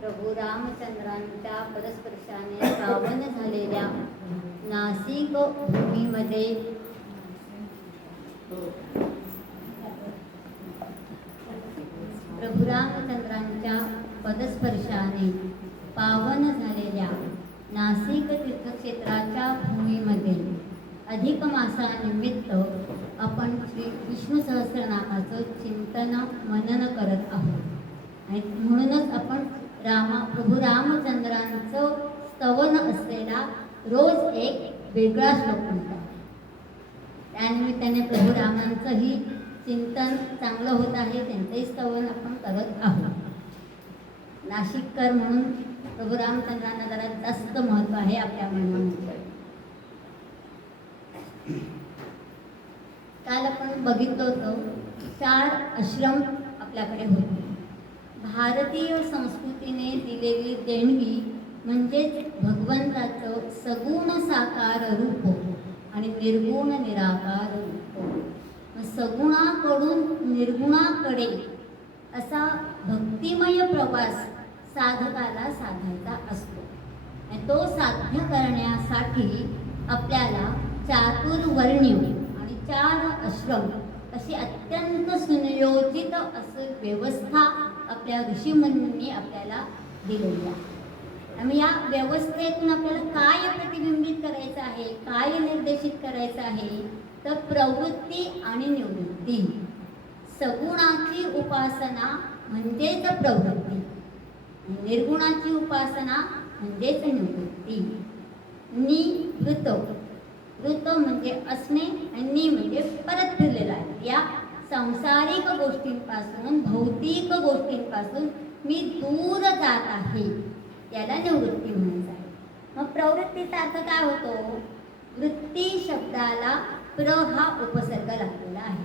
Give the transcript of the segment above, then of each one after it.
प्रभू रामचंद्रांच्या पदस्पर्शाने पावन झालेल्या नाशिक भूमीमध्ये प्रभू रामचंद्रांच्या पदस्पर्शाने पावन झालेल्या नाशिक तीर्थक्षेत्राच्या भूमीमध्ये अधिक मासानिमित्त आपण श्री विष्णू सहस्रनामाचं चिंतन मनन करत आहोत आणि म्हणूनच आपण प्रभू रामचंद्रांचं स्तवन असलेला रोज एक वेगळा श्लोक म्हणतात. त्यानिमित्ताने प्रभू रामांचंही चिंतन चांगलं होत आहे, त्यांचंही स्तवन आपण करत आहोत. नाशिककर म्हणून प्रभू रामचंद्रांना जरा जास्त महत्त्व आहे आपल्या मनामध्ये. काल आपण बघितलं होतं 4 आश्रम आपल्याकडे होते. भारतीय संस्कृतीने दिलेली देणगी म्हणजेच भगवंताचं सगुण साकार रूप आणि निर्गुण निराकार रूप. सगुणाकडून निर्गुणाकडे असा भक्तिमय प्रवास साधकाला साधायचा असतो आणि तो साध्य करण्यासाठी आपल्याला चातुर्वर्ण्य आणि 4 आश्रम अशी अत्यंत सुनियोजित असं व्यवस्था आपल्या ऋषीमुनींनी आपल्याला दिलेली आहे. आणि या व्यवस्थेतून आपल्याला काय प्रतिबिंबित करायचं आहे, काय निर्देशित करायचं आहे, तर प्रवृत्ती आणि निवृत्ती. सगुणाची उपासना म्हणजेच प्रवृत्ती, निर्गुणाची उपासना म्हणजेच निवृत्ती. निवृत्त, वृत्त म्हणजे असणे आणि नि म्हणजे परत फिरलेला आहे. या सांसारिक गोष्टींपासून, भौतिक गोष्टींपासून मी दूर जात आहे, याला निवृत्ती म्हणायचं आहे. मग प्रवृत्तीचा अर्थ काय होतो? वृत्ती शब्दाला प्र हा उपसर्ग लागलेला आहे.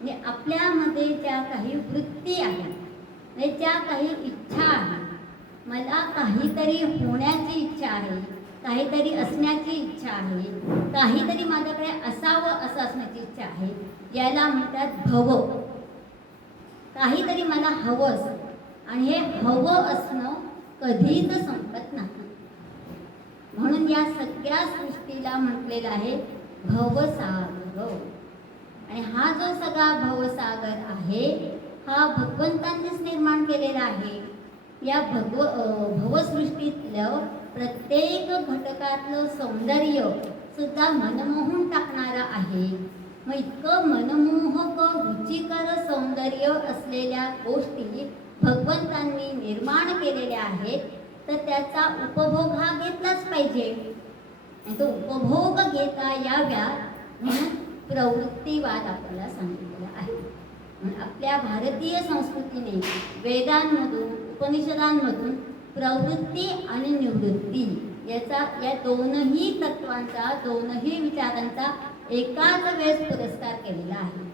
म्हणजे आपल्यामध्ये ज्या काही वृत्ती आहेत, म्हणजे ज्या काही इच्छा आहेत, मला काहीतरी होण्याची इच्छा आहे, काहीतरी असण्याची इच्छा आहे, काहीतरी माझ्याकडे असावं असं असण्याची इच्छा आहे, याला म्हणतात भव. काहीतरी मला हवं असतं आणि हे हवं असणं कधीच संपत नाही. म्हणून या सगळ्या सृष्टीला म्हटलेलं आहे भवसागर. आणि हा जो सगळा भवसागर आहे हा भगवंतांनीच निर्माण केलेला आहे. या भवसृष्टीतलं प्रत्येक घटकातलं सौंदर्य सुद्धा मनमोहून टाकणारं आहे. मग इतकं मनमोहक रुचिकर सौंदर्य असलेल्या गोष्टी भगवंतांनी निर्माण केलेल्या आहेत, तर त्याचा उपभोग हा घेतलाच पाहिजे. आणि तो उपभोग घेता याव्या म्हणून प्रवृत्तीवाद आपल्याला सांगितलेला आहे. म्हणून आपल्या भारतीय संस्कृतीने वेदांमधून, उपनिषदांमधून प्रवृत्ती आणि निवृत्ती या दोनही तत्वांचा, दोनही विचारांचा एकाच वेळेस पुरस्कार केलेला आहे.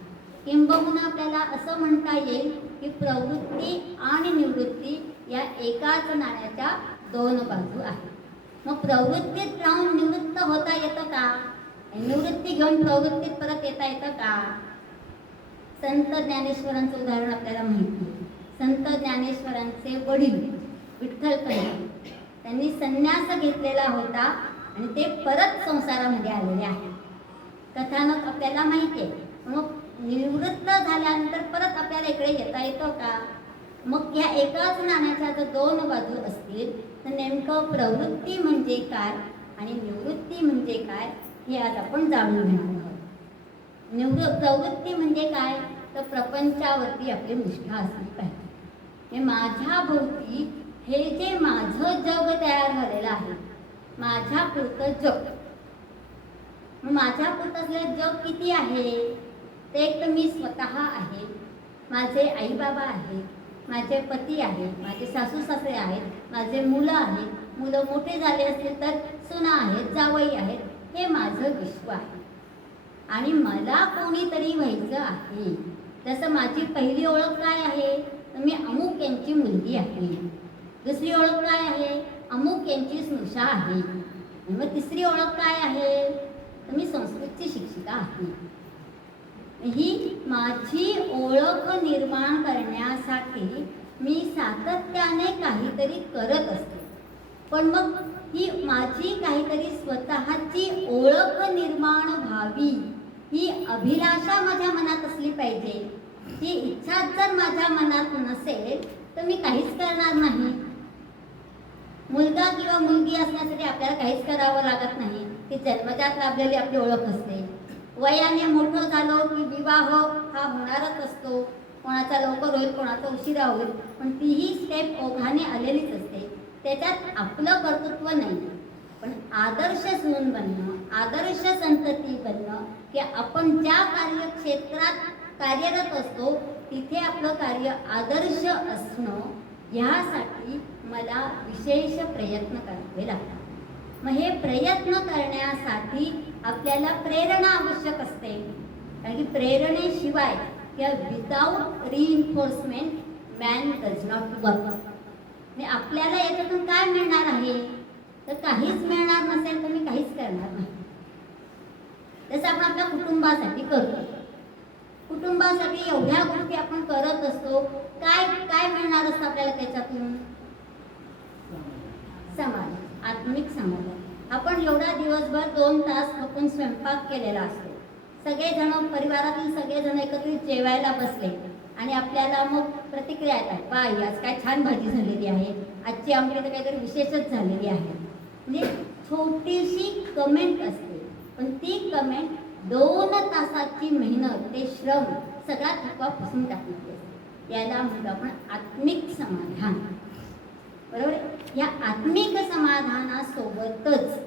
किंबहुना आपल्याला असं म्हणता येईल की प्रवृत्ती आणि निवृत्ती या एकाच नाण्याच्या 2 बाजू आहेत. मग प्रवृत्तीत राहून निवृत्त होता येतं का? निवृत्ती घेऊन प्रवृत्तीत परत येता येतं का? संत ज्ञानेश्वरांचं उदाहरण आपल्याला माहिती आहे. संत ज्ञानेश्वरांचे वडील विठ्ठलपंत, त्यांनी संन्यास घेतलेला होता आणि ते परत संसारामध्ये आलेले आहेत. कथानक आपल्याला माहिती आहे. मग निवृत्त झाल्यानंतर परत आपल्याला इकडे येता येतं का? मग या एकाच नाण्याच्या जर 2 बाजू असतील तर नेमकं प्रवृत्ती म्हणजे काय आणि निवृत्ती म्हणजे काय हे आज आपण जाणून घेणार आहोत. प्रवृत्ती म्हणजे काय? तर प्रपंचावरती आपली निष्ठा असली पाहिजे. हे माझ्या भोवती हे जे माझं जग तयार झालेलं आहे, माझ्या पुरतं जग. मग माझ्या पुरतं असलेलं जग किती आहे? ते एक तर मी स्वतः आहे, माझे आईबाबा आहेत, माझे पती आहेत, माझे सासू सासरे आहेत, माझे मुलं आहेत, मुलं मोठे झाले असतील तर सुना आहेत, जावई आहेत. हे माझं विश्व आहे आणि मला कोणीतरी व्हायचं आहे. जसं माझी पहिली ओळख काय आहे? तर मी अमुक यांची मुलगी आहे. दुसरी ओळख काय आहे? अमुक यांची स्नुषा आहे. मग तिसरी ओळख काय आहे? तर मी संस्कृतची शिक्षिका आहे. ही माझी ओळख निर्माण करण्यासाठी मी सातत्याने काहीतरी करत असते, पण मग ही माझी काहीतरी स्वतःची ओळख निर्माण व्हावी, ही अभिलाषा माझ्या मनात असली पाहिजे. ही इच्छा जर माझ्या मनात नसेल तर मी काहीच करणार नाही. मुलगा किंवा मुलगी असण्यासाठी आपल्याला काहीच करावं लागत नाही. ती जन्मजात लाभलेली आपली ओळख असते. वयाने मोठं झालो की विवाह हा होणारच असतो. कोणाचा लवकर होईल, कोणाचा उशिरा होईल, पण तीही स्टेप ओघाने आलेलीच असते. त्याच्यात आपलं कर्तृत्व नाही, पण आदर्श सून बनणं, आदर्श संतती बनणं, की आपण ज्या कार्यक्षेत्रात कार्यरत असतो तिथे आपलं कार्य आदर्श असणं, ह्यासाठी मला विशेष प्रयत्न करावे लागतात. मग हे प्रयत्न करण्यासाठी आपल्याला प्रेरणा आवश्यक असते, कारण की प्रेरणेशिवाय किंवा without reinforcement man does not work. म्हणजे आपल्याला याच्यातून काय मिळणार आहे, तर काहीच मिळणार नसेल तर मी काहीच करणार नाही. जसं आपण आपल्या कुटुंबासाठी करतो, कुटुंबासाठी एवढ्या गोष्टी आपण करत असतो, काय काय मिळणार असतं आपल्याला त्याच्यातून? समाधान, आत्मिक समाधान. आपण एवढा दिवसभर 2 तास खपून स्वयंपाक केलेला असतो, सगळेजण परिवारातील सगळेजण एकत्रित जेवायला बसले आणि आपल्याला मग प्रतिक्रिया येतात, बाई आज काय छान भाजी झालेली आहे, आजची आमटी तर काहीतरी विशेषच झालेली आहे. म्हणजे छोटीशी कमेंट असते, पण ती कमेंट 2 तासाची मेहनत, ते श्रम सगळा थकवा पुसून टाकलेली असते. याला म्हणतो आपण आत्मिक समाधान. बरोबर. या आत्मिक समाधानासोबतच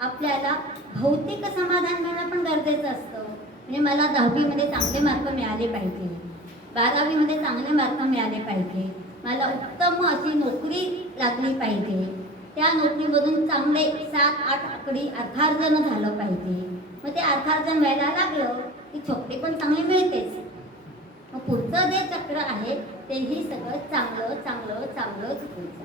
आपल्याला भौतिक समाधान मिळणं पण गरजेचं असतं. म्हणजे मला 10वी मध्ये चांगले मार्क मिळाले पाहिजे, 12वी मध्ये चांगले मार्क मिळाले पाहिजे, मला उत्तम अशी नोकरी लागली पाहिजे, त्या नोकरीमधून चांगले 7-8 आकडी अर्थार्जन झालं पाहिजे. मग ते अर्थार्जन व्हायला लागलं की छोटे पण चांगले मिळतेच. मग पुढचं जे चक्र आहे तेही सगळं चांगलं चांगलं चांगलंच होतं.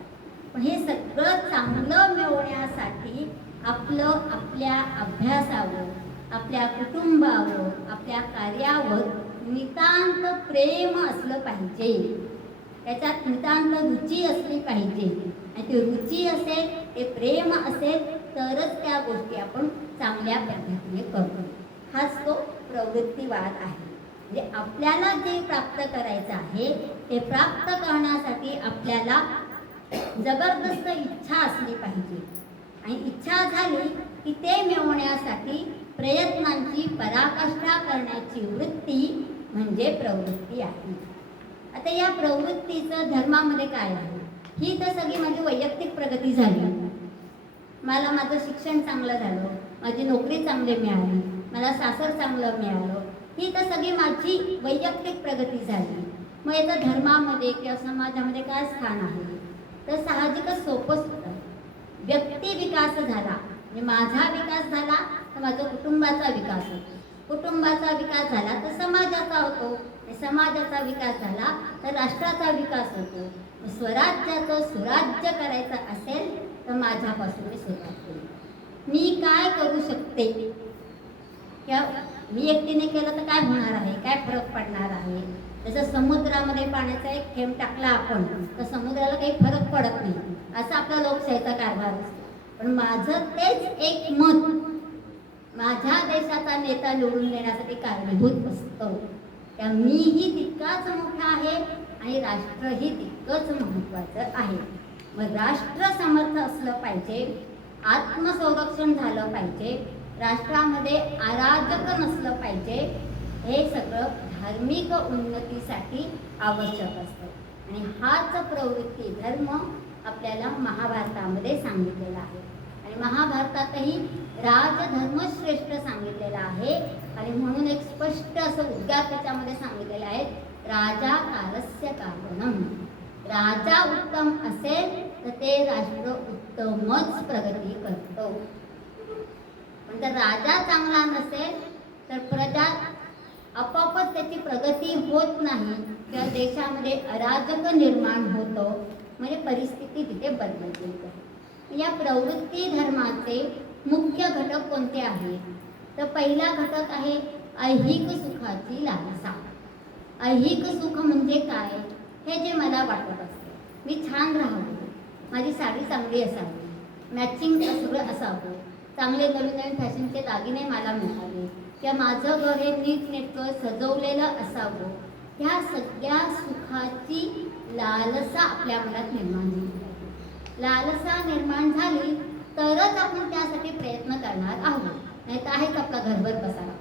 पण हे सगळं चांगलं मिळवण्यासाठी आपलं आपल्या अभ्यासावर, आपल्या कुटुंबावर, आपल्या कार्यावर नितांत प्रेम असलं पाहिजे. त्याच्यात नितांत रुची असली पाहिजे. आणि ती रुची असेल, ते प्रेम असेल, तरच त्या गोष्टी आपण चांगल्या पद्धतीने करतो. हाच तो प्रवृत्तीवाद आहे. म्हणजे आपल्याला जे प्राप्त करायचं आहे ते प्राप्त करण्यासाठी आपल्याला जबरदस्त इच्छा असली पाहिजे. आणि इच्छा झाली की ते मिळवण्यासाठी प्रयत्नांची पराकाष्ठा करण्याची वृत्ती म्हणजे प्रवृत्ती आहे. आता या प्रवृत्तीचं धर्मामध्ये काय आहे? ही तर सगळी माझी वैयक्तिक प्रगती झाली, मला माझं शिक्षण चांगलं झालं, माझी नोकरी चांगली मिळाली, मला सासर चांगलं मिळालं, ही तर सगळी माझी वैयक्तिक प्रगती झाली. मग याचं धर्मामध्ये किंवा समाजामध्ये काय स्थान आहे? तर साहजिकच सोपंच होतं. व्यक्ती विकास झाला म्हणजे माझा विकास झाला तर माझा कुटुंबाचा विकास होतो, कुटुंबाचा विकास झाला तर समाजाचा होतो, समाजाचा विकास झाला तर राष्ट्राचा विकास होतो. स्वराज्याचं सुराज्य करायचं असेल तर माझ्यापासून मी सुरुवात केली. मी काय करू शकते, किंवा मी एकटीने केलं तर काय होणार आहे, काय फरक पडणार आहे? जसं समुद्रामध्ये पाण्याचा एक थेंब टाकला आपण तर समुद्राला काही फरक पडत नाही, असा आपला लोकशाहीचा कारभार असतो. पण माझं तेच एक मत माझ्या देशाचा नेता निवडून देण्यासाठी कारणीभूत असतं. त्या मीही तितकाच मोठा आहे आणि राष्ट्रही तितकंच महत्त्वाचं आहे. मग राष्ट्र समर्थ असलं पाहिजे, आत्मसंरक्षण झालं पाहिजे, राष्ट्रामध्ये अराजक नसलं पाहिजे. हे सगळं धार्मिक उन्नतीसाठी आवश्यक असतं. आणि हाच प्रवृत्ती धर्म आपल्याला महाभारतामध्ये सांगितलेला आहे. आणि महाभारतातही राजधर्म श्रेष्ठ सांगितलेला आहे. आणि म्हणून एक स्पष्ट असं उद्गार त्याच्यामध्ये सांगितलेले आहेत, राजा कारस्य कारणम. राजा उत्तम असेल तर ते राष्ट्र उत्तमच प्रगती करतो. पण जर राजा चांगला नसेल तर प्रजा आपोआपच त्याची प्रगती होत नाही, किंवा देशामध्ये अराजक निर्माण होतं. म्हणजे परिस्थिती तिथे बदलत येते. या प्रवृत्ती धर्माचे मुख्य घटक कोणते आहेत? तर पहिला घटक आहे ऐहिक सुखाची लालसा. ऐहिक सुख म्हणजे काय? हे जे मला वाटत असते, मी छान राहावं, माझी साडी चांगली असावी, मॅचिंग सगळं असावं, चांगले नवीन नवीन फॅशनचे दागिने मला मिळावे, किंवा माझं घर हे नीटनेटकं सजवलेलं असावं, ह्या सगळ्या सुखाची लालसा आपल्या मनात निर्माण झाली. लालसा निर्माण झाली तरच आपण त्यासाठी प्रयत्न करणार आहोत. नाही तर आहेच आपला घरभर बसायला,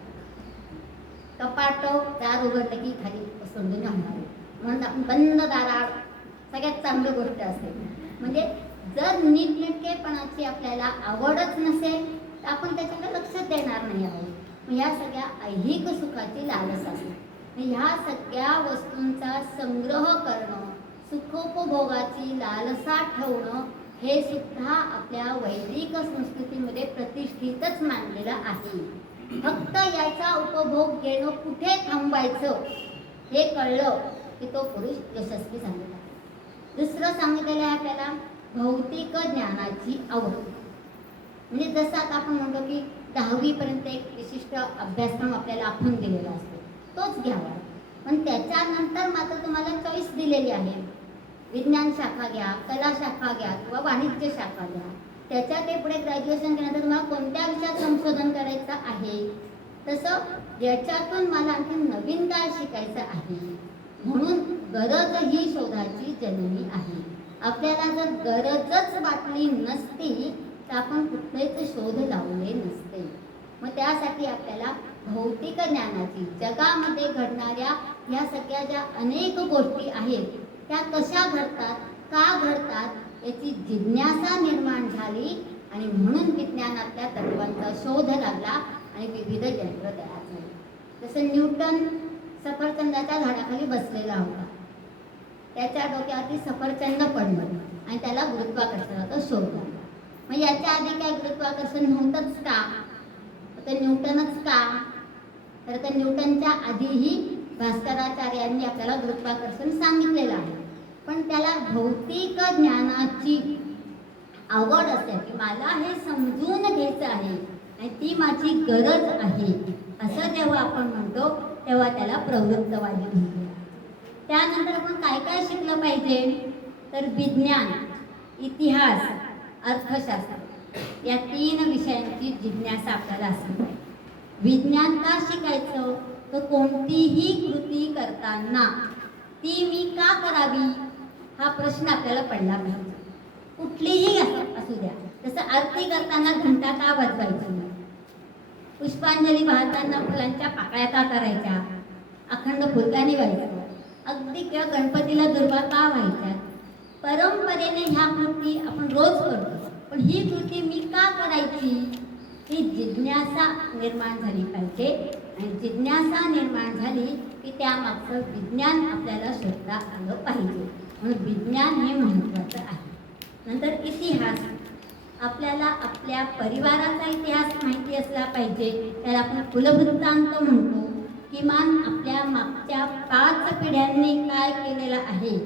कपाट दार उघडलं की खाली सोडून राहणार. म्हणून आपण बंद दारात सगळ्यात चांगली गोष्ट असते. म्हणजे जर नीटनेटकेपणाची आपल्याला आवडच नसेल तर आपण त्याच्याकडे लक्षच देणार नाही आहोत. ह्या सगळ्या ऐहिक सुखाची लालसा असते. ह्या सगळ्या वस्तूंचा संग्रह करणं, सुखोपभोगाची लालसा ठेवणं हे सुद्धा आपल्या वैदिक संस्कृतीमध्ये प्रतिष्ठितच मानलेलं आहे. फक्त याचा उपभोग घेणं कुठे थांबायचं हे कळलं की तो पुरुष यशस्वी झालेला आहे. दुसरं सांगितलेलं आहे आपल्याला भौतिक ज्ञानाची आवड. म्हणजे जसं आता आपण म्हणतो की 10वीपर्यंत एक विशिष्ट अभ्यासक्रम आपल्याला आखून दिलेला असतो, तोच घ्यावा. पण त्याच्यानंतर मात्र तुम्हाला चॉईस दिलेली आहे. विज्ञान शाखा घ्या, कला शाखा घ्या किंवा वाणिज्य शाखा घ्या. त्याच्या ते पुढे ग्रॅज्युएशन केल्यानंतर तुम्हाला कोणत्या विषयात संशोधन करायचं आहे, तसं याच्यातून मला आणखी नवीन काय शिकायचं आहे. म्हणून गरज ही शोधाची जननी आहे. आपल्याला जर गरजच वाटली नसती तर आपण कुठलेच शोध लावले नसते. मग त्यासाठी आपल्याला भौतिक ज्ञानाची, जगामध्ये घडणाऱ्या या सगळ्या ज्या अनेक गोष्टी आहेत त्या कशा घडतात, का घडतात याची जिज्ञासा निर्माण झाली आणि म्हणून विज्ञानातल्या तत्वांचा शोध लागला आणि विविध यंत्र तयार झाली. जसं न्यूटन सफरचंदाच्या झाडाखाली बसलेला होता, त्याच्या डोक्यावरती सफरचंद पडलं आणि त्याला गुरुत्वाकर्षणाचा शोध लागला. मग याच्या आधी काय गुरुत्वाकर्षण नव्हतंच का? तर न्यूटनच का? तर न्यूटनच्या आधीही भास्कराचार्यांनी आपल्याला गुरुत्वाकर्षण सांगितलेलं आहे. पण त्याला भौतिक ज्ञानाची आवड असते की मला हे समजून घ्यायचं आहे आणि ती माझी गरज आहे, असं जेव्हा आपण म्हणतो तेव्हा त्याला प्रवृत्तवादी म्हणतो. त्यानंतर आपण काय काय शिकलं पाहिजे, तर विज्ञान, इतिहास, अर्थशास्त्र या 3 विषयांची जिज्ञासा आपल्याला असली पाहिजे. विज्ञान का शिकायचं, तर कोणतीही कृती करताना ती मी का करावी हा प्रश्न आपल्याला पडला पाहिजे. कुठलीही असू द्या. जसं आरती करताना घंटा का वाजवायची, पुष्पांजली वाहताना फुलांच्या पाकळ्या का करायच्या, अखंड फुलकानी व्हायचं, अगदी किंवा गणपतीला दुर्वा का व्हायच्या. परंपरेने ह्या कृती आपण रोज करतो, पण ही कृती मी का करायची ही जिज्ञासा निर्माण झाली पाहिजे. आणि जिज्ञासा निर्माण झाली की त्यामागचं विज्ञान आपल्याला शोधता आलं पाहिजे. म्हणून विज्ञान हे महत्त्वाचं आहे. नंतर इतिहास, आपल्याला आपल्या परिवाराचा इतिहास माहिती असला पाहिजे. त्याला आपण कुलवृत्तांत म्हणतो. किमान आपल्या मागच्या 5 पिढ्यांनी काय केलेलं आहे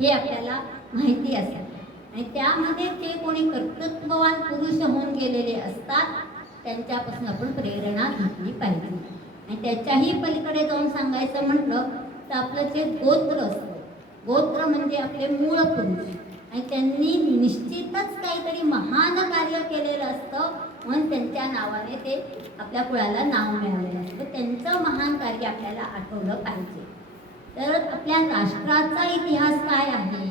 हे आपल्याला माहिती असेल. आणि त्यामध्ये जे कोणी कर्तृत्ववान पुरुष होऊन गेलेले असतात त्यांच्यापासून आपण प्रेरणा घेतली पाहिजे. आणि त्याच्याही पलीकडे जाऊन सांगायचं म्हटलं तर आपलं जे गोत्र असतं, गोत्र म्हणजे आपले मूळ पुरुष, आणि त्यांनी निश्चितच काहीतरी महान कार्य केलेलं असतं म्हणून त्यांच्या नावाने ते आपल्या कुळाला नाव मिळालेलं असतं. त्यांचं महान कार्य आपल्याला आठवलं पाहिजे. तर आपल्या राष्ट्राचा इतिहास काय आहे.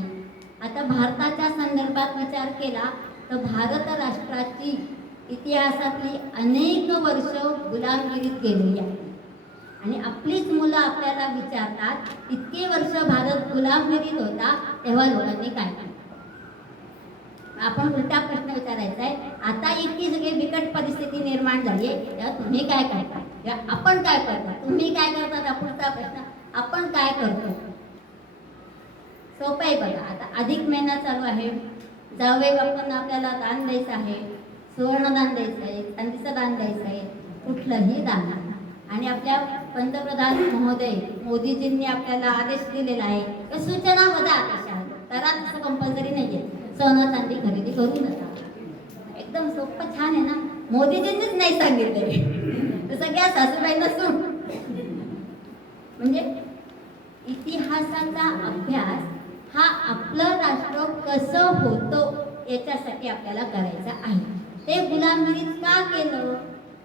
आता भारताच्या संदर्भात विचार केला तर भारत राष्ट्राची इतिहासातली अनेक वर्ष गुलामगिरीत गेलेली आहे. आणि आपलीच मुलं आपल्याला विचारतात इतके वर्ष भारत गुलामगिरीत होता तेव्हा लोकांनी काय केलं. आपण उलटा प्रश्न विचारायचा आहे, आता इतकी सगळी बिकट परिस्थिती निर्माण झाली आहे तेव्हा तुम्ही काय करता, किंवा आपण काय करता. तुम्ही काय करता हा पुढचा प्रश्न, आपण काय करतो. सोपं आहे बघा. आता अधिक महिना चालू आहे, जावई बापांना आपल्याला दान द्यायचं आहे, सुवर्णदान द्यायचं आहे, चांदीचं दान द्यायचं आहे, कुठलंही दान. आणि आपल्या पंतप्रधान महोदय मोदीजींनी आपल्याला आदेश दिलेला आहे की सूचनाबद्ध आदेश आहे, करा, तसं कंपल्सरी नाही आहे, सोनं चांदी खरेदी करू नका. एकदम सोपं छान आहे ना. मोदीजींनीच नाही सांगितले तर सगळ्या सासूबाईंना सूट. म्हणजे इतिहासाचा अभ्यास हा आपलं राष्ट्र कसं होतं याच्यासाठी आपल्याला करायचं आहे. ते गुलामगिरीत का केलं?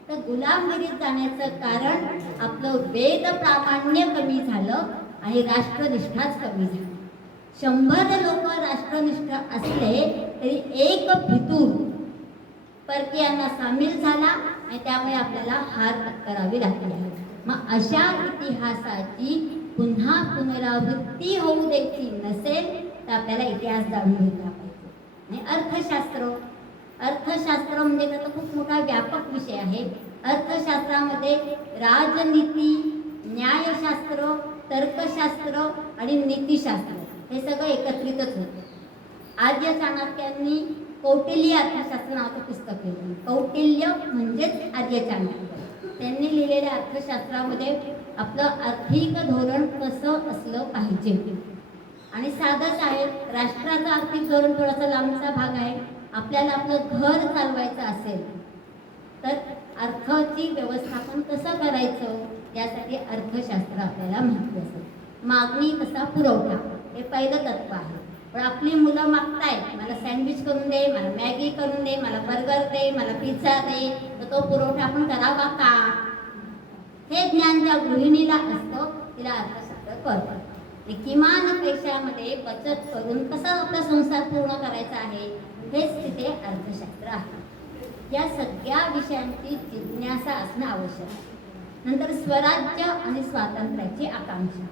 तर गुलामगिरीत जाण्याचं कारण आपलं वेद प्रामाण्य कमी झालं आणि राष्ट्रनिष्ठाच कमी झाली. 100 लोक राष्ट्रनिष्ठ असले तरी एक फितूर परकीयांना सामील झाला आणि त्यामुळे आपल्याला हार पत्करावी लागली. मग अशा इतिहासाची पुन्हा पुनरावृत्ती होऊ द्यायची नसेल तर आपल्याला इतिहास जाणून घेतला पाहिजे. आणि अर्थशास्त्र म्हणजे त्याचा खूप मोठा व्यापक विषय आहे. अर्थशास्त्रामध्ये राजनीती, न्यायशास्त्र, तर्कशास्त्र आणि नीतिशास्त्र हे सगळं एकत्रितच होतं. आर्य चाणक्यांनी कौटिल्य अर्थशास्त्र नावाचं पुस्तक लिहिलं. कौटिल्य म्हणजेच आर्य चाणक्य. त्यांनी लिहिलेल्या अर्थशास्त्रामध्ये आपलं आर्थिक धोरण कसं असलं पाहिजे. आणि साधंच आहे, राष्ट्राचं आर्थिक धोरण थोडासा लांबचा भाग आहे. आपल्याला आपलं घर चालवायचं असेल तर अर्थाची व्यवस्थापन कसं करायचं यासाठी अर्थशास्त्र आपल्याला माहिती असेल. मागणी तसा पुरवठा हे पहिलं तत्व आहे. पण आपली मुलं मागतायत, मला सँडविच करून दे, मला मॅगी करून दे, मला बर्गर दे, मला पिझ्झा दे, तर तो पुरवठा आपण करावा का? हे ज्ञान ज्या गृहिणीला असतं तिला अर्थशास्त्र कळतं. किमान पैशामध्ये बचत करून कसा आपला संसार पूर्ण करायचा आहे हेच तिथे अर्थशास्त्र आहे. या सगळ्या विषयांची जिज्ञासा असणं आवश्यक आहे. नंतर स्वराज्य आणि स्वातंत्र्याची आकांक्षा.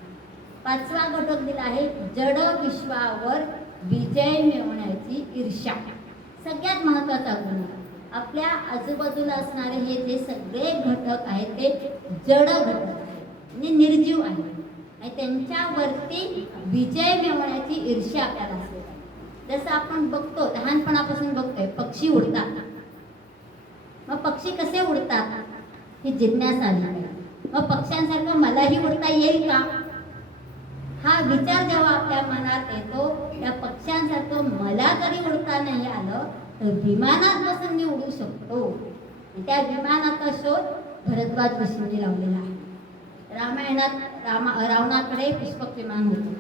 5वा घटक दिला आहे जड विश्वावर विजय मिळवण्याची ईर्ष्या. सगळ्यात महत्त्वाचा गुण. आपल्या आजूबाजूला असणारे हे जे सगळे घटक आहेत ते जड घटक आहेत, म्हणजे निर्जीव आहेत आणि त्यांच्यावरती विजय मिळवण्याची ईर्ष्या आपल्याला असते. जसं आपण बघतो, लहानपणापासून बघतोय पक्षी उडतात. मग पक्षी कसे उडतात ही जिज्ञासा आली पाहिजे. मग पक्ष्यांसारखं मलाही उडता येईल का हा विचार जेव्हा आपल्या मनात येतो, त्या पक्ष्यांसारखं मला जरी उडता नाही आलं तर विमानात बसून मी उडू शकतो. त्या विमानाचा शोध भरद्वाज ऋषींनी लावलेला आहे. रामायणात रावणाकडे पुष्पक विमान होतं,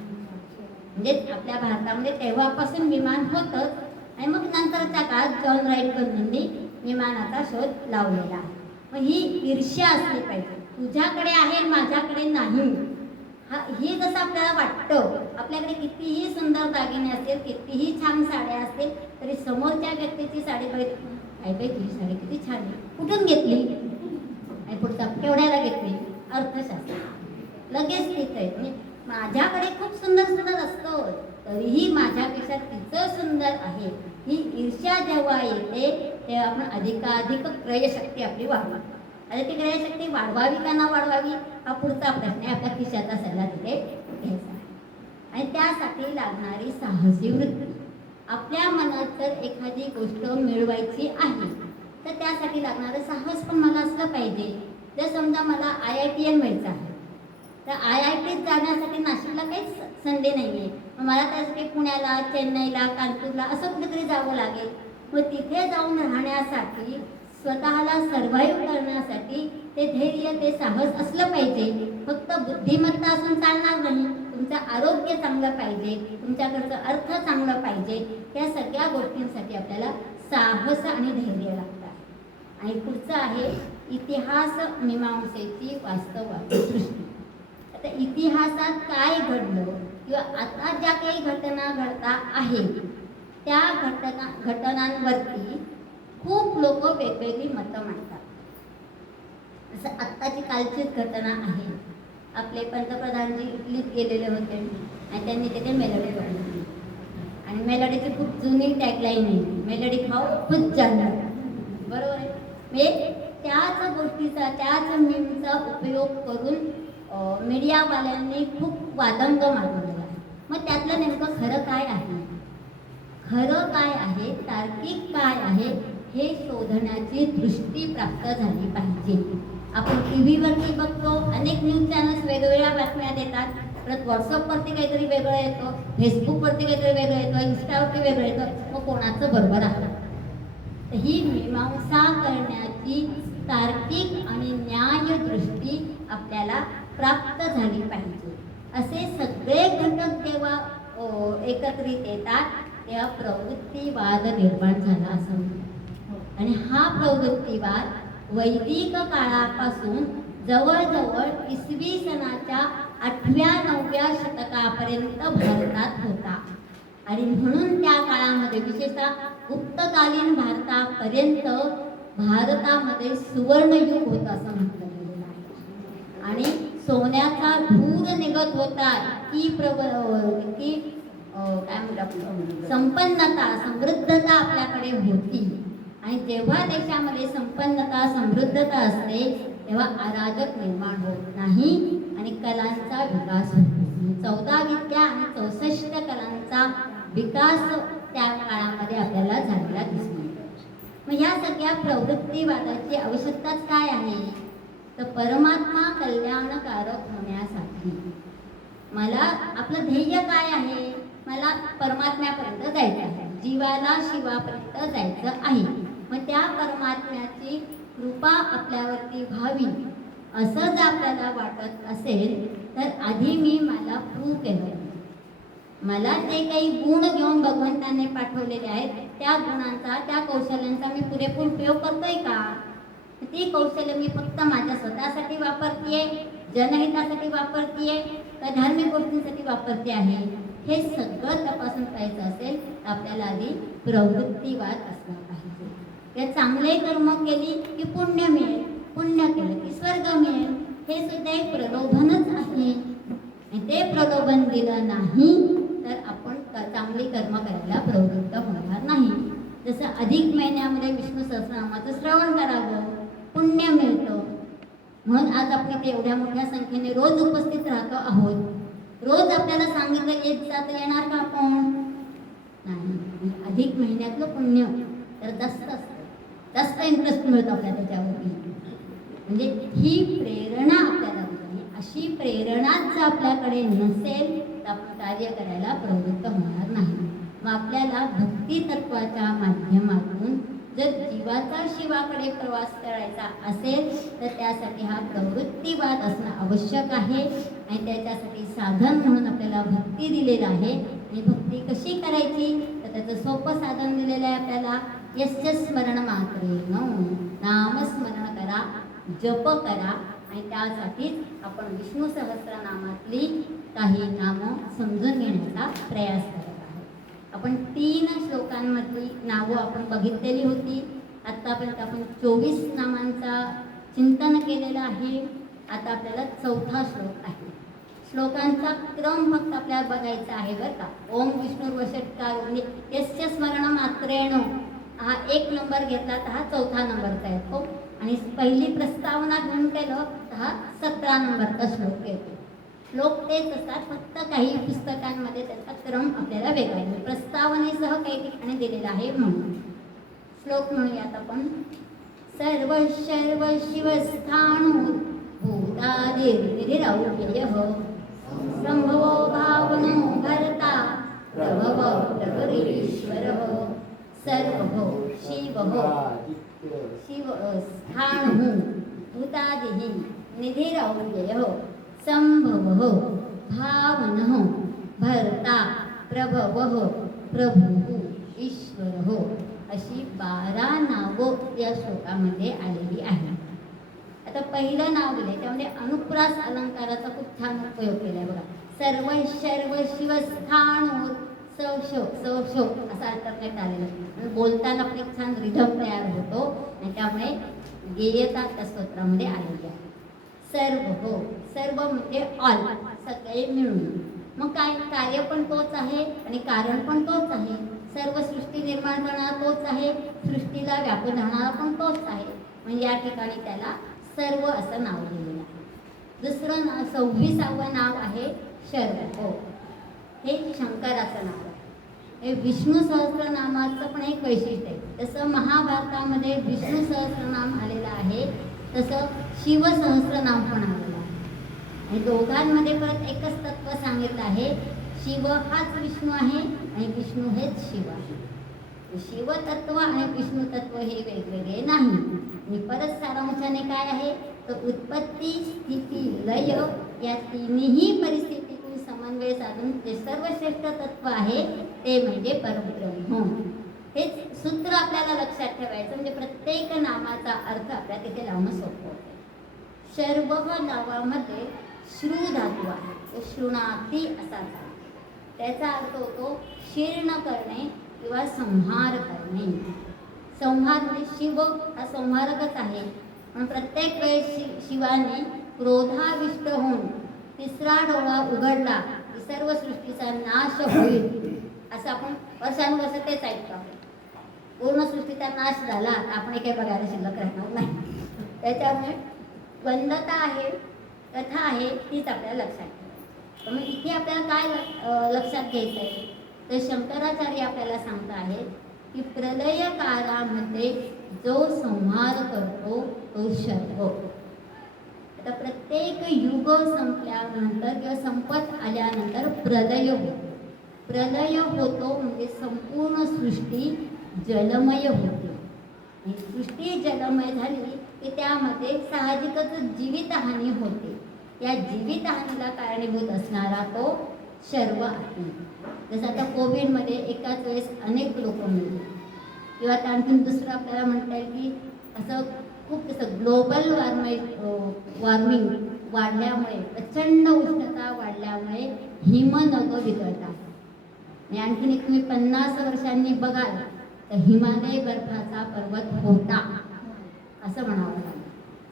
म्हणजे आपल्या भारतामध्ये तेव्हापासून विमान होतंच. आणि मग नंतरच्या काळात जॉन राईटबर्ननी विमानाचा शोध लावलेला आहे. मग ही ईर्ष्या असली पाहिजे, तुझ्याकडे आहे माझ्याकडे नाही. हे जसं आपल्याला वाटतं, आपल्याकडे कितीही सुंदर दागिने असतील, कितीही छान साड्या असतील, तरी समोरच्या व्यक्तीची साडी बघितली, काय बाई तुझी साडी किती छान आहे, कुठून घेतली आणि पुढचा केवढ्याला घेतली. अर्थशास्त्र लगेच तिथे म्हणजे माझ्याकडे खूप सुंदर सुंदर असतं तरीही माझ्यापेक्षा तिचं सुंदर आहे. ही ईर्ष्या जेव्हा येते तेव्हा आपण अधिकाधिक क्रयशक्ती आपली वाढवा. आता ती क्रयशक्ती वाढवावी का ना वाढवावी हा पुढचा प्रश्न आहे. आपल्या खिशाचा सल्ला तिथे घ्यायचा आहे. आणि त्यासाठी लागणारी साहसी वृत्ती. आपल्या मनात जर एखादी गोष्ट मिळवायची आहे तर त्यासाठी लागणारं साहस पण मला असलं पाहिजे. जर समजा मला IITN व्हायचं आहे तर IITत जाण्यासाठी नाशिकला काहीच संधी नाही आहे. मग मला त्यासाठी पुण्याला, चेन्नईला, कानपूरला असं कुठेतरी जावं लागेल. मग तिथे जाऊन राहण्यासाठी, स्वतःला सर्व्हाइव्ह करण्यासाठी ते धैर्य, ते साहस असलं पाहिजे. फक्त बुद्धिमत्ता असून चालणार नाही. तुमचं आरोग्य चांगलं पाहिजे, तुमच्याकडचं अर्थ चांगलं पाहिजे. या सगळ्या गोष्टींसाठी आपल्याला साहस आणि धैर्य लागतं. आणि पुढचं आहे इतिहास मीमांसेची वास्तववादी दृष्टी. आता इतिहासात काय घडलं किंवा आता ज्या काही घटना घडता आहेत त्या घटनांवरती खूप लोक वेगवेगळी मतं मांडतात. जसं आत्ताची कालचीच घटना आहे. आपले पंतप्रधानजी इटलीत गेलेले होते आणि त्यांनी तिथे मेलडी बनवली आणि मेलडीची खूप जुनी टॅगलाईन आहे, मेलडी खाऊ खुद जाणार. बरोबर आहे. म्हणजे त्याच गोष्टीचा, त्याच मीमचा उपयोग करून मीडियावाल्यांनी खूप वादंग मांडलेला आहे. मग त्यातलं नेमकं खरं काय आहे, खरं काय आहे, तार्किक काय आहे हे शोधण्याची दृष्टी प्राप्त झाली पाहिजे. आपण TV वरती बघतो, अनेक न्यूज चॅनल्स वेगवेगळ्या बातम्या देतात. परत व्हॉट्सअपवरती काहीतरी वेगळं येतं, फेसबुकवरती काहीतरी वेगळं येतं, इन्स्टावरती वेगळं येतं. मग कोणाचं बरोबर आहे? तर ही मीमांसा करण्याची तार्किक आणि न्याय दृष्टी आपल्याला प्राप्त झाली पाहिजे. असे सगळे घटक जेव्हा एकत्रित येतात तेव्हा प्रवृत्तीवाद निर्माण झाला असं म्हणतात. आणि हा प्रवृत्तीवाद वैदिक काळापासून जवळजवळ इसवी सनाच्या 8व्या-9व्या शतकापर्यंत भारतात होता. आणि म्हणून त्या काळामध्ये विशेषतः गुप्तकालीन भारतापर्यंत भारतामध्ये सुवर्णयुग होतं असं म्हटलं गेलेलं आहे. आणि सोन्याचा धूर निघत होता की काय म्हणतात संपन्नता समृद्धता आपल्याकडे होती. आणि जेव्हा देशामध्ये संपन्नता समृद्धता असते तेव्हा अराजक निर्माण होत नाही आणि कलांचा विकास होतो. 14 विद्या आणि 64 कलांचा विकास त्या काळामध्ये आपल्याला झालेला दिसून येतो. मग ह्या सगळ्या प्रवृत्तीवादाची आवश्यकताच काय आहे तर परमात्मा कल्याणकारक होण्यासाठी मला आपलं ध्येय काय आहे, मला परमात्म्यापर्यंत जायचं आहे, जीवाला शिवापर्यंत जायचं आहे. मग त्या परमात्म्याची कृपा आपल्यावरती व्हावी असं जर आपल्याला वाटत असेल तर आधी मला प्रूव्ह केलं, मला जे काही गुण घेऊन भगवंतांनी पाठवलेले आहेत त्या गुणांचा त्या कौशल्यांचा मी पुरेपूर उपयोग करतोय का. ती कौशल्य मी फक्त माझ्या स्वतःसाठी वापरतेय, जनहितासाठी वापरतेय का धार्मिक गोष्टींसाठी वापरते आहे, हे सगळं तपासून पाहायचं असेल तर आपल्याला आधी प्रवृत्तीवाद असला पाहिजे. या चांगले कर्म केली की पुण्य मिळेल, पुण्य केलं की स्वर्ग मिळेल, हे सुद्धा एक प्रलोभनच आहे. आणि ते प्रलोभन दिलं नाही तर आपण चांगली कर्म करायला प्रवृत्त होणार नाही. जसं अधिक महिन्यामध्ये विष्णू सहस्रनामाचं श्रवण करावं, पुण्य मिळतं. म्हणून आज आपण इथे एवढ्या मोठ्या संख्येने रोज उपस्थित राहतो आहोत. रोज आपल्याला सांगितलं येत जात येणार का आपण नाही. अधिक महिन्यातलं पुण्य तर जास्त असतं, जास्त इंटरेस्ट मिळतो आपल्याला त्याच्यावरती. म्हणजे ही प्रेरणा आपल्याला दिली. अशी प्रेरणाच जर आपल्याकडे नसेल तर आपण कार्य करायला प्रवृत्त होणार नाही. मग आपल्याला भक्ती तत्वाच्या माध्यमातून जर जीवाचा शिवाकडे प्रवास करायचा असेल तर त्यासाठी हा प्रवृत्तीवाद असणं आवश्यक आहे. आणि त्याच्यासाठी साधन म्हणून आपल्याला भक्ती दिलेलं आहे. आणि भक्ती कशी करायची तर त्याचं सोपं साधन दिलेलं आहे आपल्याला. यस्य स्मरण मात्रेण नामस्मरण करा, जप करा. आणि त्यासाठीच आपण विष्णू सहस्रनामातली काही नामं समजून घेण्याचा प्रयास करत आहोत. आपण 3 श्लोकांमधली नावं आपण बघितलेली होती. आत्तापर्यंत आपण 24 नामांचा चिंतन केलेलं आहे. आता आपल्याला 4था श्लोक आहे. श्लोकांचा क्रम फक्त आपल्याला बघायचा आहे बरं का. ओम विष्णुर्वषट्कार म्हणजे यस्य स्मरण मात्रेण हा 1 नंबर घेतला तर हा 4था नंबरचा येतो. आणि पहिली प्रस्तावना घेऊन केलं तर हा 17 नंबरचा श्लोक येतो. श्लोक तेच असतात, फक्त काही पुस्तकांमध्ये त्याचा क्रम आपल्याला वेगळा आहे. प्रस्तावनेसह काही ठिकाणी दिलेला आहे म्हणून. श्लोक म्हणूयात आपण. सर्व शर्व शिवस्थाणु भूतादिर्निरौर्यः संभवो भावनो भरता प्रभवो प्रभरीश्वरः सर्वो शिवः स्थाणुः भूतादिः निधिरौर्यः संभवः भावनः भर्ता प्रभवः प्रभुः ईश्वरः अशी 12 नावं या श्लोकामध्ये आलेली आहे. आता पहिलं नाव दिलंय त्यामध्ये अनुप्रास अलंकाराचा खूप छान उपयोग केलाय बघा. सर्व शर्व शिवस्थाणो सवशो असा अर्थ करण्यात आलेला आहे. बोलताना पण एक छान रिधम तयार होतो आणि त्यामुळे गेयता त्या स्तोत्रामध्ये आलेली आहे. सर्व हो, सर्व म्हणजे ऑल, सगळे मिळून. मग काय कार्य पण तोच आहे आणि कारण पण तोच आहे. सर्व सृष्टी निर्माण करणारा तोच आहे, सृष्टीला व्यापून राहणारा पण तोच आहे. म्हणजे या ठिकाणी त्याला सर्व असं नाव दिलेलं आहे. दुसरं 26वं नाव आहे शर्व. हो, हे शंकराचं नाव आहे. हे विष्णू सहस्रनामाचं पण एक वैशिष्ट्य आहे. जसं महाभारतामध्ये विष्णू सहस्रनाम आलेलं आहे तसं शिवसहस्रनाम पण आलेलं आहे. आणि दोघांमध्ये परत एकच तत्व सांगितलं आहे, शिव हाच विष्णू आहे आणि विष्णू हेच शिव आहे. शिवतत्व आणि विष्णू तत्व हे वेगवेगळे नाही. आणि परत सारांशाने काय आहे तर उत्पत्ती स्थिती लय या तिन्ही परिस्थितीतून समन्वय समन्वय साधून जे सर्वश्रेष्ठ तत्व आहे ते म्हणजे परब्रह्म. हेच सूत्र आपल्याला लक्षात ठेवायचं, म्हणजे प्रत्येक नामाचा अर्थ आपल्याला तिथे लावणं सोपं होतं. शर्व नावामध्ये श्रू धातू आहे, तो शृणाती असा झाला. त्याचा अर्थ होतो शीर्ण करणे किंवा संहार करणे. संहार म्हणजे शिव हा संहारकच आहे, पण प्रत्येक वेळेस शिवाने क्रोधाविष्ट होऊन तिसरा डोळा उघडला की सर्व सृष्टीचा नाश होईल असं आपण वर्षानुवर्ष तेच ऐकतो. पूर्ण सृष्टीचा नाश झाला तर आपण काही बघायला शिल्लक राहणार नाही. त्याच्यामुळे बंधता आहे, कथा आहे, तीच आपल्याला लक्षात ठेवायची. तर मग इथे आपल्याला काय लक्षात घ्यायचं आहे, तर शंकराचार्य आपल्याला सांगत आहेत की प्रलय काळामध्ये जो संहार करतो तो शर्व. आता प्रत्येक युग संपल्यानंतर किंवा संपत आल्यानंतर प्रलय होतो. प्रलय होतो म्हणजे संपूर्ण सृष्टी जलमय होते. सृष्टी जलमय झाली की त्यामध्ये साहजिकच जीवितहानी होते. या जीवितहानीला कारणीभूत असणारा तो शर्व आहे. जसं आता कोविडमध्ये एकाच वेळेस अनेक लोक मिळले, किंवा आणखीन दुसरं आपल्याला म्हणता येईल की असं खूप तसं ग्लोबल वॉर्मिंग वाढल्यामुळे, प्रचंड उष्णता वाढल्यामुळे हिमनगं वितळतात. आणि आणखीन एक तुम्ही 50 वर्षांनी बघाल तर हिमालय बर्फाचा पर्वत होता असं म्हणावं लागेल.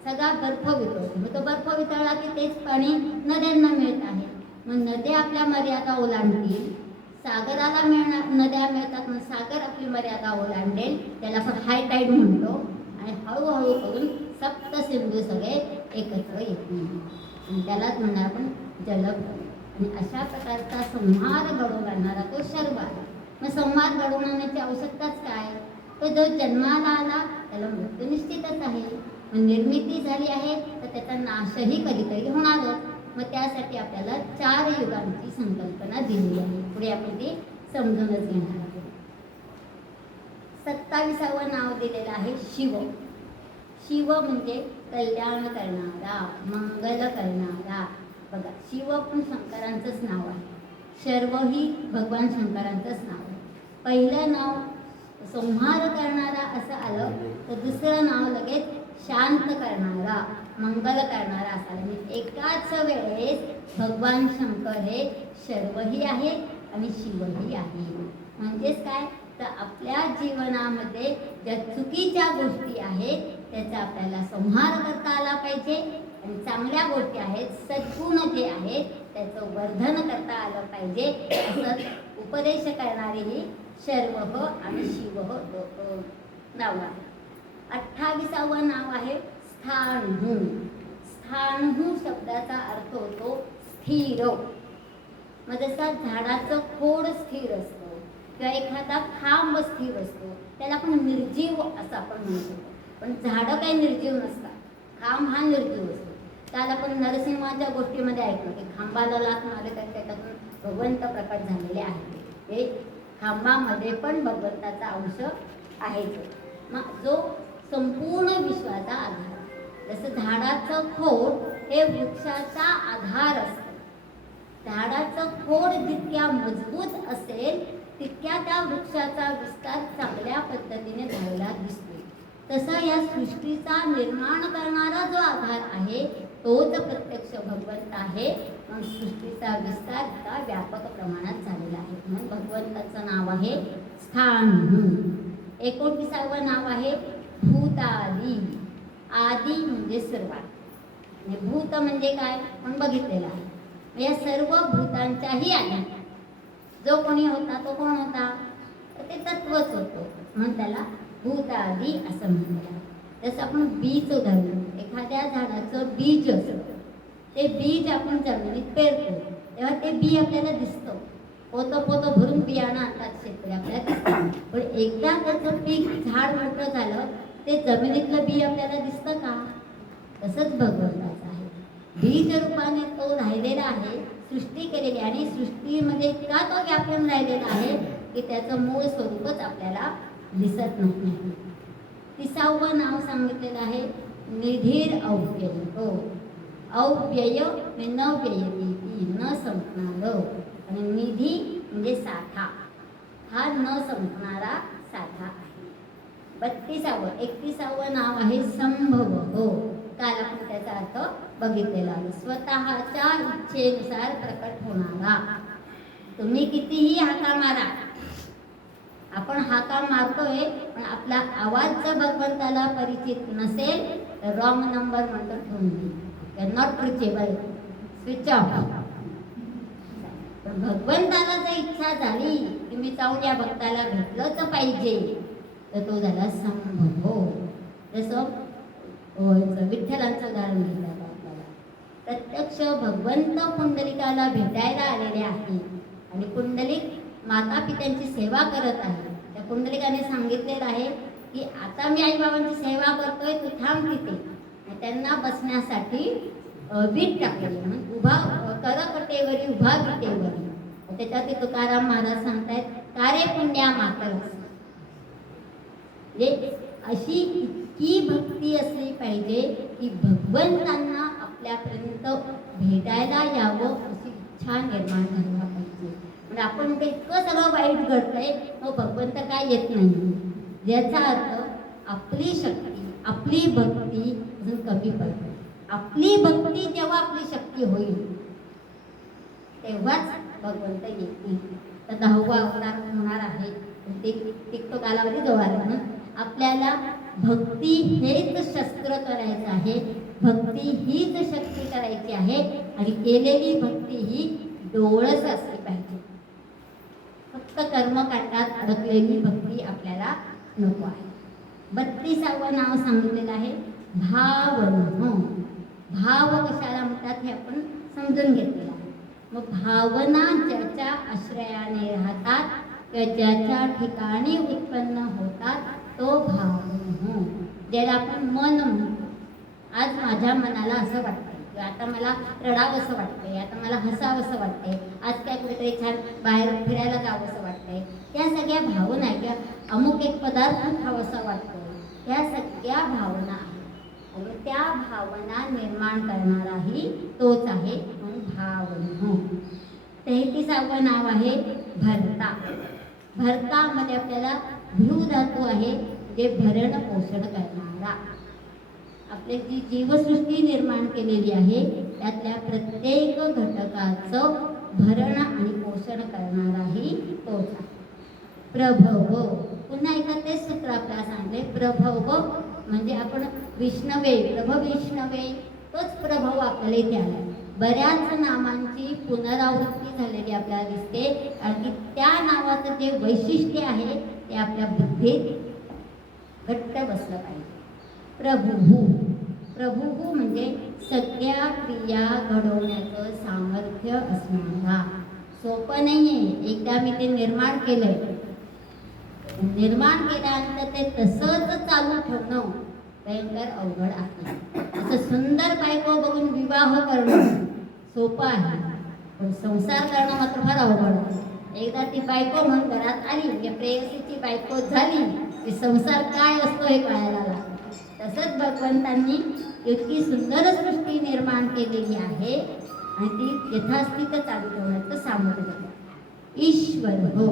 सगळा बर्फ वितळतो. मग तो बर्फ वितळला की तेच पाणी नद्यांना मिळत आहे. मग नद्या आपल्या मर्यादा ओलांडतील, सागराला नद्या मिळतात, मग सागर आपली मर्यादा ओलांडेल. त्याला आपण हाय टाईड म्हणतो. आणि हळूहळू करून सप्त सिंधू सगळे एकत्र येतील आणि त्यालाच म्हणणार आपण जलप्रलय. आणि अशा प्रकारचा संहार घडवून आणणारा तो शर्व आहे. मग संहार घडवून आणण्याची आवश्यकताच काय, तो जो जन्माला आला त्याला मृत्यू निश्चितच आहे. मग निर्मिती झाली आहे तर त्याचा नाशही कधीतरी होणारच. मग त्यासाठी आपल्याला 4 युगांची संकल्पना दिली आहे. पुढे आपण ती समजूनच घेणार आहोत. 27वं नाव दिलेलं आहे शिव. शिव म्हणजे कल्याण करणारा, मंगल करणारा. बघा, शिव पण शंकरांचंच नाव आहे, शर्व ही भगवान शंकरांचंच नाव आहे. पहिलं नाव संहार करणारा असं आलं तर दुसरं नाव लगेच शांत करणारा, मंगल करणारा असं आलं. म्हणजे एकाच वेळेस भगवान शंकर हे शर्वही आहे आणि शिवही आहे. म्हणजेच काय, तर आपल्या जीवनामध्ये ज्या चुकीच्या गोष्टी आहेत त्याचा आपल्याला संहार करता आला पाहिजे, आणि चांगल्या गोष्टी आहेत, सद्गुण जे आहेत त्याचं वर्धन करता आलं पाहिजे. असं उपदेश करणारी ही शर्व आणि शिव नाव आहे. 28वं नाव आहे स्थाणु. स्थाणु शब्दाचा अर्थ होतो स्थिर. मग जसा झाडाचं खोड स्थिर असतं किंवा एखादा खांब स्थिर असतो त्याला आपण निर्जीव असं आपण म्हणतो. पण झाडं काही निर्जीव नसतात, खांब हा निर्जीव असतो. त्याला आपण नरसिंहाच्या गोष्टीमध्ये ऐकलो की खांबाला लाथ मारले तर त्याच्यातून भगवंत प्रकट झालेले आहेत. हे खांबामध्ये पण भगवंताचा अंश आहे. मग जो संपूर्ण विश्वाचा आधार, जसं झाडाचं खोड हे वृक्षाचा आधार असतं. झाडाचं खोड जितक्या मजबूत असेल तितक्या त्या वृक्षाचा विस्तार चांगल्या पद्धतीने झालेला दिसतो. तसं या सृष्टीचा निर्माण करणारा जो आधार आहे तोच प्रत्यक्ष भगवंत आहे. पण सृष्टीचा विस्तार इतका व्यापक प्रमाणात झालेला आहे. म्हणून भगवंताचं नाव आहे स्थाणु. 29वं नाव आहे भूतादी. आदी म्हणजे सुरुवात, आणि भूत म्हणजे काय पण बघितलेलं आहे. या सर्व भूतांच्याही आधी जो कोणी होता तो कोण होता, तर ते तत्वच होतो. म्हणून त्याला भूतादी असं म्हणतात. जसं आपण बीज उदाहरण, एखाद्या झाडाचं बीज असतं, ते बीज आपण जमिनीत पेरतो तेव्हा ते बी आपल्याला दिसतं. पोतं भरून बियाणं आणतात शेतकरी आपल्याला दिसतं. पण एकदा त्याचं पीक झाड मोठं झालं ते जमिनीतलं बी आपल्याला दिसतं का? तसंच भगवंताचं आहे. बीज रूपाने तो राहिलेला आहे, सृष्टी केलेली, आणि सृष्टीमध्ये इतका तो व्यापून राहिलेला आहे की त्याचं मूळ स्वरूपच आपल्याला दिसत नाही. 30वं नाव सांगितलेलं आहे निधीर अव्यय. अव्यय न व्ययती, न संपणार. आणि निधी म्हणजे साठा, हा न संपणारा साठा आहे. 31वं नाव आहे संभव. हो, काल आपण त्याचा अर्थ बघितलेला आहे. स्वतःच्या इच्छेनुसार प्रकट होणारा. तुम्ही कितीही हाका मारा, आपण हाका मारतोय पण आपला आवाज जर भगवंताला परिचित नसेल तर रॉंग नंबर म्हणतो ठेवून दे, नॉट रिचेबल, स्विच ऑफ. पण भगवंताला जर इच्छा झाली की मी जाऊन या भक्ताला भेटलंच पाहिजे तर तो झाला संभव. जसं विठ्ठलांचं उदाहरण घेतलं आपल्याला. प्रत्यक्ष भगवंत पुंडलिकाला भेटायला आलेले आहे आणि पुंडलिक माता पित्यांची सेवा करत आहे. त्या पुंडलिकाने सांगितलेलं आहे की आता मी आईबाबांची सेवा करतोय, तू थांब तिथे. आणि त्यांना बसण्यासाठी वीट टाकलेली, म्हणून उभा करकटेवरी उभा विटेवरी. त्याच्यात तुकाराम महाराज सांगतायत कारे पुण्या मातरस. म्हणजे अशी इतकी भक्ती असली पाहिजे की भगवंतांना आपल्यापर्यंत भेटायला यावं अशी इच्छा निर्माण झाली पाहिजे. म्हणजे आपण ते इतकं सगळं वाईट घडतंय मग भगवंत काय येत नाही, याचा अर्थ आपली शक्ती, आपली भक्ती अजून कमी पडते. आपली भक्ती जेव्हा आपली शक्ती होईल तेव्हाच भगवंत येतील. तर 10वा अवतार होणार आहे ते तिकतो कालावधी जवळ आला म्हणून आपल्याला भक्ती हेच शस्त्र करायचं आहे, भक्ती हीच शक्ती करायची आहे. आणि केलेली भक्ती ही डोळस असली पाहिजे. फक्त कर्मकांडात अडकलेली भक्ती आपल्याला नको आहे. 32वं नाव सांगितलेलं आहे भावना. भाव कशाला म्हणतात हे आपण समजून घेतलेलं आहे. मग भावना ज्याच्या आश्रयाने राहतात किंवा ज्याच्या ठिकाणी उत्पन्न होतात तो भावना. ज्याला आपण मन म्हणतो. आज माझ्या मनाला असं वाटतं की आता मला रडावंसं वाटतंय, आता मला हसावंसं वाटतंय, आज काय कुठेतरी छान बाहेर फिरायला जावंसं वाटतंय, त्या सगळ्या भावना आहे. किंवा अमुक एक पदार्थ खावासा वाटतोय, त्या सगळ्या भावना आहेत. आणि त्या भावना निर्माण करणाराही तोच आहे, म्हणून भावना. 33वं नाव आहे भरता. भरतामध्ये आपल्याला भ्रू धातू आहे, जे भरण पोषण करणारा. आपली जी जीवसृष्टी निर्माण केलेली आहे त्यातल्या प्रत्येक घटकाचं भरण आणि पोषण करणाराही तोच आहे. प्रभव. पुन्हा एकदा तेच सूत्र आपल्याला सांगले. प्रभव म्हणजे आपण विष्णवे, प्रभ विष्णवे, तोच प्रभव आपल्याला इथे आला. बऱ्याच नामांची पुनरावृत्ती झालेली आपल्याला दिसते आणि त्या नावाचं जे वैशिष्ट्य आहे ते आपल्या बुद्धीत घट्ट बसलं पाहिजे. प्रभुः. प्रभुः म्हणजे सगळ्या क्रिया घडवण्याचं सामर्थ्य असणारा. सोपं नाहीये. एकदा मी ते निर्माण केलंय, निर्माण केल्यानंतर ते तसंच चालू ठेवणं भयंकर अवघड आहे. असं सुंदर बायको बघून विवाह करणं सोपं आहे, पण संसार करणं मात्र फार अवघड आहे. एकदा ती बायको म्हणून घरात आली म्हणजे प्रेयसीची बायको झाली की संसार काय असतो हे कळायला लागलं. तसंच भगवंतांनी इतकी सुंदर सृष्टी निर्माण केलेली आहे आणि ती यथास्थित चालू ठेवण्याचं सामर्थ्य देतं. ईश्वर. हो,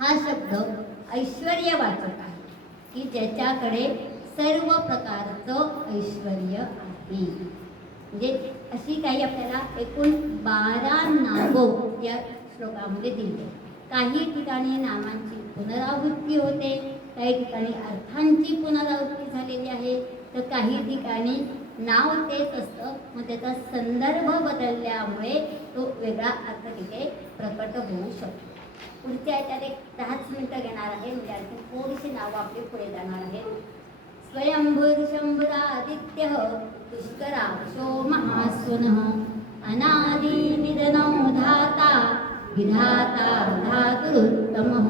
हा शब्द ऐश्वर्यवाचक आहे की ज्याच्याकडे सर्व प्रकारचं ऐश्वर्य आहे. म्हणजे अशी काही आपल्याला एकूण 12 नावं या श्लोकामध्ये दिली. काही ठिकाणी नामांची पुनरावृत्ती होते, काही ठिकाणी अर्थांची पुनरावृत्ती झालेली आहे, तर काही ठिकाणी नाव तेच असतं, मग त्याचा संदर्भ बदलल्यामुळे तो वेगळा अर्थ तिथे प्रकट होऊ शकतो. पुढच्या याच्यात एक 10 मिनिटं घेणार आहे, म्हणजे आणखी थोडीशी नावं आपली पुढे जाणार आहेत. स्वयंभूर्शंभुरादित्यः पुष्कराक्षो महासुनः अनादिनिधनो धाता विधाता धातुरुत्तमः.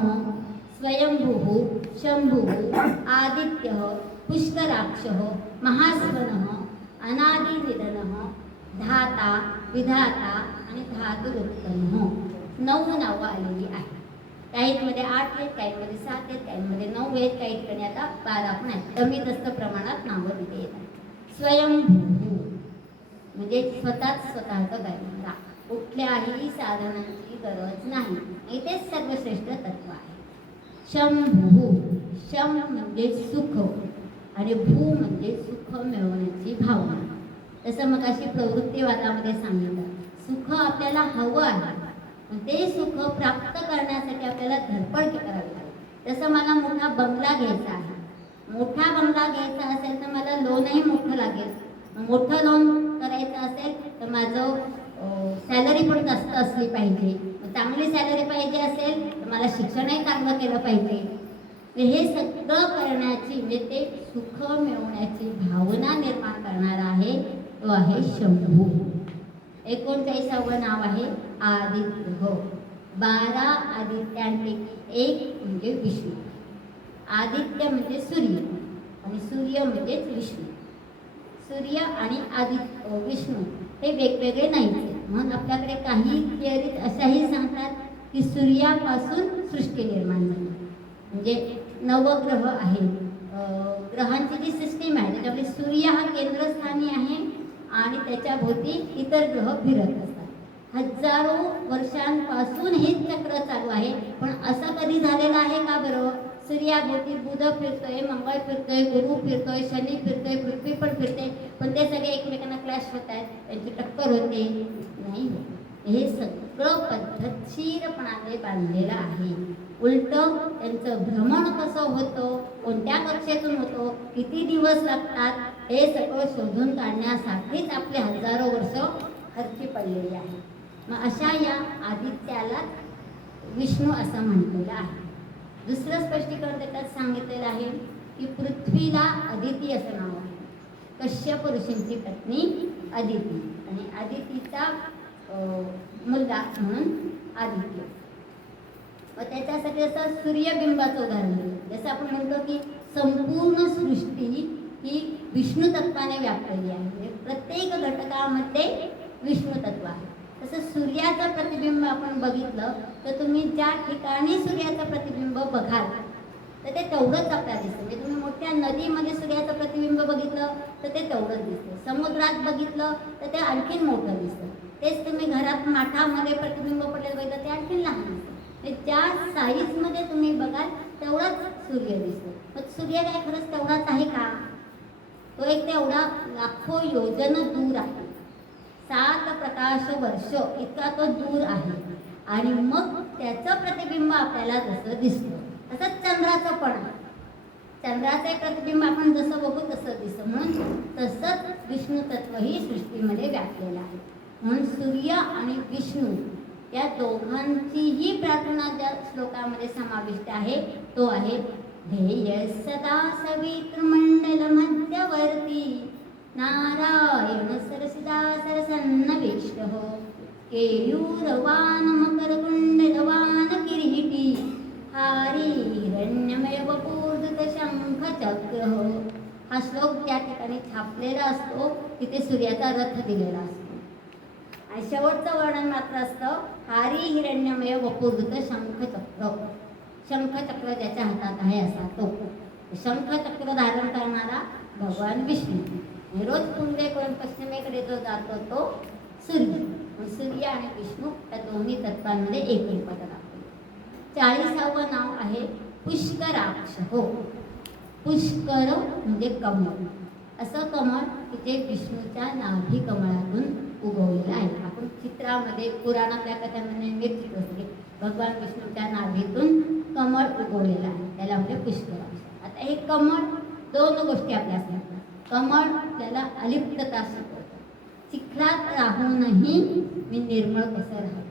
स्वयंभुः शंभुः आदित्यः पुष्कराक्षः महास्वनः अनादिनिधनः धाता विधाता आणि धातुरुत्तमः. 9 नावं आलेली आहेत. काहींमध्ये 8 आहेत, काहींमध्ये 7 आहेत, काहींमध्ये 9 आहेत, काही ठिकाणी आता 12 पण आहेत. कमी जास्त प्रमाणात नावं तिथे येतात. स्वयंभू म्हणजे स्वतःच स्वतःचं करणारा, कुठल्याही साधनांची गरज नाही. इथेच सर्वश्रेष्ठ तत्व आहे. शंभू, शम म्हणजे सुख आणि भू म्हणजे सुख मिळवण्याची भावना. तसं मग अशी प्रवृत्तीवादामध्ये सांगितलं, सुख आपल्याला हवं आहे, पण ते सुख प्राप्त करण्यासाठी आपल्याला धडपड करावी लागेल. जसं मला मोठा बंगला घ्यायचा आहे, मोठा बंगला घ्यायचा असेल तर मला लोनही मोठं लागेल. मोठं लोन करायचं असेल तर माझं सॅलरी पण जास्त असली पाहिजे. चांगली सॅलरी पाहिजे असेल तर मला शिक्षणही चांगलं केलं पाहिजे. हे सगळं करण्याची म्हणजे ते सुख मिळवण्याची भावना निर्माण करणारा आहे तो आहे शंभू. 39वं नाव आहे आदित्य. हो, 12 आदित्यांपैकी एक म्हणजे विष्णू. आदित्य म्हणजे सूर्य आणि सूर्य म्हणजेच विष्णू. सूर्य आणि आदित्य विष्णू हे वेगवेगळे नाहीत. म्हणून आपल्याकडे काही थिअरीज अशाही सांगतात की सूर्यापासून सृष्टी निर्माण झाली. म्हणजे नवग्रह आहेत, ग्रहांची जी सिस्टीम आहे त्याच्यामध्ये सूर्य हा केंद्रस्थानी आहे आणि त्याच्या भोवती इतर ग्रह फिरत असतात. हजारो वर्षांपासून हे चक्र चालू आहे. पण असं कधी झालेलं आहे का बरं? सूर्याभोवती बुध फिरतोय, मंगळ फिरतोय, गुरु फिरतोय, शनी फिरतोय, पृथ्वी पण फिरते, पण ते सगळे एकमेकांना क्लॅश होत आहेत, त्यांची टक्कर होते नाही. हे सगळं पद्धतशीरपणाने बांधलेलं आहे. उलट त्यांचं भ्रमण कसं होतं, कोणत्या कक्षेतून होतं, किती दिवस लागतात, हे सगळं शोधून काढण्यासाठीच आपले हजारो वर्ष खर्ची पडलेली आहे. मग अशा या आदित्याला विष्णू असं म्हटलेलं आहे. दुसरं स्पष्टीकरण त्याच्यात सांगितलेलं आहे की पृथ्वीला अदिती असं नाव आहे. कश्यप ऋषींची पत्नी अदिती आणि अदितीचा मुलगा म्हणून आदित्य. व त्याच्यासाठी असं सूर्यबिंबाचं उदाहरण दिलं. जसं आपण म्हणतो की संपूर्ण सृष्टी ही विष्णू तत्वाने व्यापलेली आहे. म्हणजे प्रत्येक घटकामध्ये विष्णू तत्व आहे. तसं सूर्याचं प्रतिबिंब आपण बघितलं तर तुम्ही ज्या ठिकाणी सूर्याचं प्रतिबिंब बघाल तर ते तेवढंच आपल्याला दिसतं. म्हणजे तुम्ही मोठ्या नदीमध्ये सूर्याचं प्रतिबिंब बघितलं तर ते तेवढंच दिसतं. समुद्रात बघितलं तर ते आणखीन मोठं दिसतं. तेच तुम्ही घरात माठामध्ये प्रतिबिंब पडलेलं बघितलं ते आणखीन लहान दिसतं. ज्या साईजमध्ये तुम्ही बघाल तेवढाच सूर्य दिसतो. मग सूर्य काय खरंच तेवढाच आहे का? तो एक तेवढा लाखो योजन दूर आहे. 7 प्रकाश वर्ष इतका तो दूर आहे. आणि मग त्याचं प्रतिबिंब आपल्याला जसं दिसतं तसंच चंद्राचं पण आहे. चंद्राचं प्रतिबिंब आपण जसं बघू तसं दिसतं. म्हणून तसंच विष्णू तत्व ही सृष्टीमध्ये व्यापलेलं आहे. म्हणून सूर्य आणि विष्णू या दोघांचीही प्रार्थना ज्या श्लोकामध्ये समाविष्ट आहे तो आहे ध्येय सदा सवितृमंडल मध्यवर्ती नारायण सरसिदा सरसन्नविष्ट हो केयूरवान मकरकुंडलवान किरीटी हारी हिरण्यमय वपूर्धत शंख चक्र हो. हा श्लोक ज्या ठिकाणी छापलेला असतो तिथे सूर्याचा रथ दिलेला असतो आणि शेवटचं वर्णन मात्र असतं हारी हिरण्यमय वपूर्धत शंखचक्र. शंखचक्र ज्याच्या हातात आहे असा तो शंखचक्र धारण करणारा भगवान विष्णू. रोज पूर्वेकडून पश्चिमेकडे जो जातो तो सूर्य. सूर्य आणि विष्णू या दोन्ही तत्वांमध्ये एक रूपात दाखवले. 40वं नाव आहे पुष्कराक्ष. हो, पुष्कर म्हणजे कमळ. असं कमळ की जे विष्णूच्या नाभी कमळातून उगवलेलं आहे. आपण चित्रामध्ये पुराणातल्या कथांमध्ये चित्र असते भगवान विष्णूच्या नाभीतून कमळ उगवलेलं आहे, त्याला म्हणजे पुष्कराक्ष. आता हे कमळ दोन गोष्टी आपल्या सांगतात. कमळ त्याला अलिप्तता शिकवतं. चिखलात राहूनही मी निर्मळ कसं राहतो.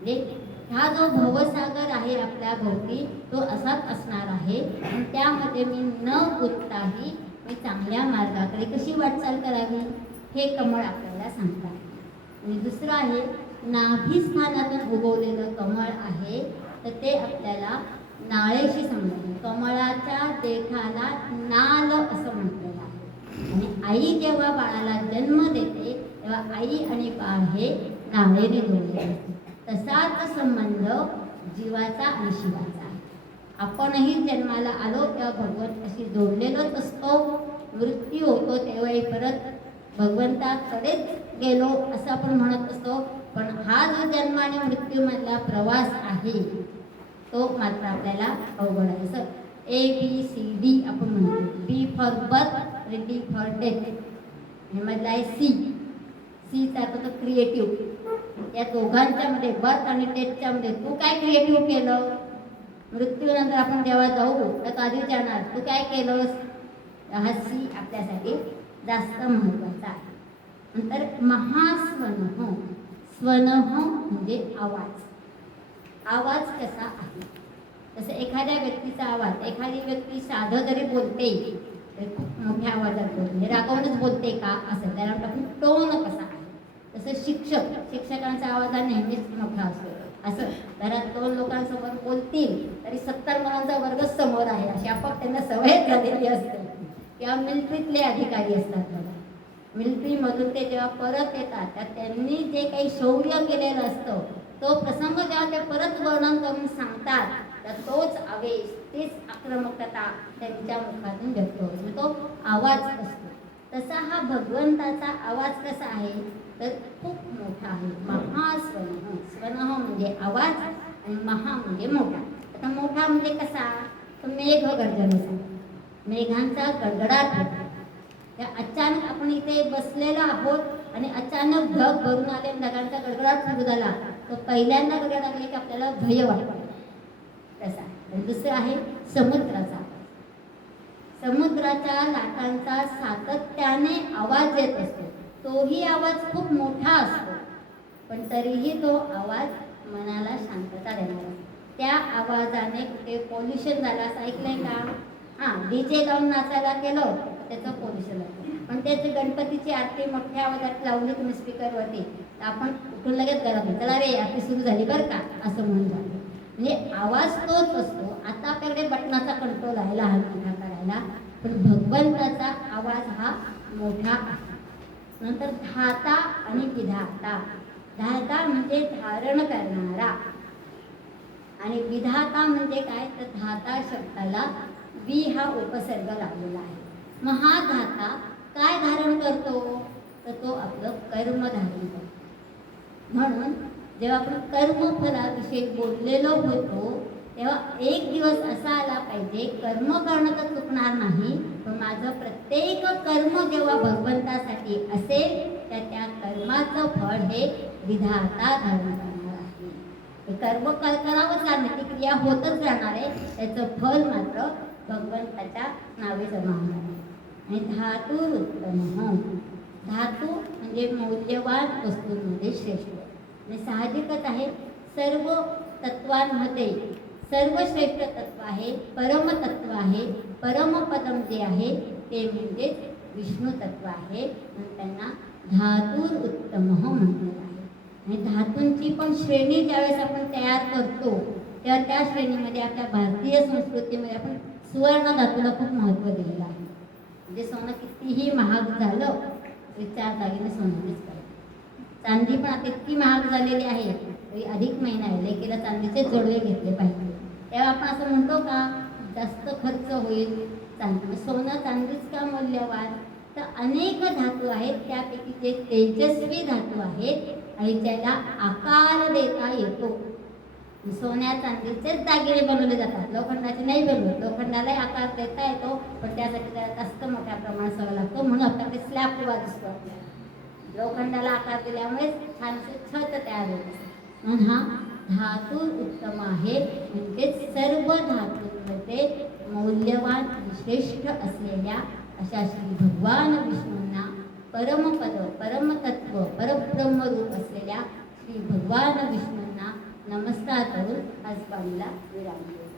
म्हणजे हा जो भवसागर आहे आपल्या भोवती तो असाच असणार आहे आणि त्यामध्ये मी न गुंतताही मी चांगल्या मार्गाकडे कशी वाटचाल करावी हे कमळ आपल्याला सांगतात. आणि दुसरं आहे नाभिस्थानातून उगवलेलं कमळ आहे तर ते आपल्याला नाळेशी संबंधित. कमळाच्या देठाला नाल असं म्हटलेलं आहे. आणि आई जेव्हा बाळाला जन्म देते तेव्हा आई आणि बाळ हे नाळेने जोडलेले असते. तसाच संबंध जीवाचा आणि शिवाचा आहे. आपणही जन्माला आलो तेव्हा भगवंत अशी जोडलेलोच असतो. मृत्यू होतो तेव्हाही परत भगवंताकडेच गेलो असं आपण म्हणत असतो. पण हा जो जन्म आणि मृत्यूमधला प्रवास आहे तो मात्र आपल्याला अवघड आहे. जसं ABCD आपण म्हणतो, B for birth, D for death. मधला आहे सी चा तो क्रिएटिव्ह. या दोघांच्या मध्ये, बर्थ आणि डेथच्या मध्ये तू काय क्रिएटिव्ह केलं? मृत्यूनंतर आपण जेव्हा जाऊ तर आधी जाणार, तू काय केलंस? हा सी आपल्यासाठी जास्त महत्वाचा आहे. नंतर महास्वनः. स्वनः म्हणजे आवाज. आवाज कसा आहे? जसं एखाद्या व्यक्तीचा आवाज, एखादी व्यक्ती साधं जरी बोलते खूप मोठ्या आवाजात बोलते, रागावूनच बोलते का असं, त्याला आपण टोन कसा आहे. तसं शिक्षकांचा आवाज हा नेहमीच मोठा असतो. असं घरात 2 लोकांसमोर बोलतील तरी 70 मुलांचा वर्ग समोर आहे अशी आपोआप त्यांना सवय झालेली असते. किंवा मिलिटरीतले अधिकारी असतात बघा, मिलिटरीमधून ते जेव्हा परत येतात तर त्यांनी जे काही शौर्य केलेलं असतं तो प्रसंग जेव्हा ते परत वर्णन करून सांगतात तर तोच आवेश, तीच आक्रमकता त्यांच्या मुखातून व्यक्त होतो, तो आवाज असतो. तसा हा भगवंताचा आवाज कसा आहे तर खूप मोठा आहे. महास्वनः. स्वनः म्हणजे आवाज आणि महा म्हणजे मोठा. आता मोठा म्हणजे कसा? तर मेघ गर्जनेचा, मेघांचा गडगडाट होता. त्या अचानक आपण इथे बसलेलो आहोत आणि अचानक ढग भरून आले आणि ढगांचा गडगडाट सुरू झाला तर पहिल्यांदा गडगड लागले की आपल्याला भय वाटतो तसा. आणि दुसरं आहे समुद्राचा. समुद्राच्या लाटांचा सातत्याने आवाज येत असतो, तोही आवाज खूप मोठा असतो पण तरीही तो आवाज मनाला शांतता देणार. त्या आवाजाने कुठे पोल्युशन झालं असं ऐकलंय का? DJ लावून नाचायला केलं त्याचं पोल्युशन होतं. पण त्याची गणपतीची आरती मोठ्या आवाजात लावली तुम्ही स्पीकरवरती तर आपण उठून लगेच घरात चला रे आरती सुरू झाली बरं का असं म्हणून जातो. म्हणजे आवाज तोच असतो. आता आपल्याकडे बटनाचा कंट्रोल आहे लहान मोठा करायला, पण भगवंताचा आवाज हा मोठा आहे. नंतर धाता आणि विधाता. धाता म्हणजे धारण करणारा आणि विधाता म्हणजे काय तर धाता शब्दाला वी हा उपसर्ग लागलेला आहे. मग हा धाता काय धारण करतो तर तो आपलं कर्म धारण करतो. म्हणून जेव्हा आपण कर्मफलाविषयी बोललेलो होतो तेव्हा एक दिवस असा आला पाहिजे, कर्म करणं तर चुकणार नाही पण माझं प्रत्येक कर्म जेव्हा भगवंतासाठी असेल तर त्या कर्माचं फळ हे विधाता धारण करणार आहे. हे कर्म करावंच लागणार, ती क्रिया होतच राहणार आहे, त्याचं फल मात्र भगवंताच्या नावे जमा होणार आहे. आणि धातू उत्तम. धातू म्हणजे मौल्यवान वस्तूंमध्ये श्रेष्ठ. आणि साहजिकच आहे सर्व तत्वांमध्ये सर्वश्रेष्ठ तत्व आहे, परमतत्व आहे. परमपदम जे आहे ते म्हणजे विष्णू तत्व आहे, म्हणून त्यांना धातू उत्तम म्हटलेलं आहे. आणि धातूंची पण श्रेणी ज्यावेळेस आपण तयार करतो तेव्हा त्या श्रेणीमध्ये आपल्या भारतीय संस्कृतीमध्ये आपण सुवर्ण धातूला खूप महत्त्व दिलेलं आहे. म्हणजे सोनं कितीही महाग झालं तरी 4 दागिने सोन्यानेच करायचं. चांदी पण आता इतकी महाग झालेली आहे तरी अधिक महिना आहे लेकीला चांदीचे जोडवे घेतले पाहिजे. तेव्हा आपण असं म्हणतो का जास्त खर्च होईल चांदी. सोनं चांदीच का मूल्यवान तर अनेक धातू आहेत, त्यापैकी जे तेजस्वी धातू आहेत आणि ज्याला आकार देता येतो. सोन्या चांदीचेच दागिने बनवले जातात, लोखंडाचे नाही बनवत. लोखंडालाही आकार देता येतो पण त्यासाठी जरा जास्त मोठ्या प्रमाणात सगळं लागतो, म्हणून आपल्याकडे स्लॅब उभा दिसतो. आपल्याला लोखंडाला आकार दिल्यामुळे छानसे छत तयार होते. म्हणून हा धातू उत्तम आहे, म्हणजे सर्व धातूंमध्ये मौल्यवान श्रेष्ठ असलेल्या अशा श्री भगवान विष्णूंना परमपद, परमतत्व, परब्रह्मरूप असलेल्या श्री भगवान विष्णूंना नमस्कार करून आज बाणीला विराम देऊ.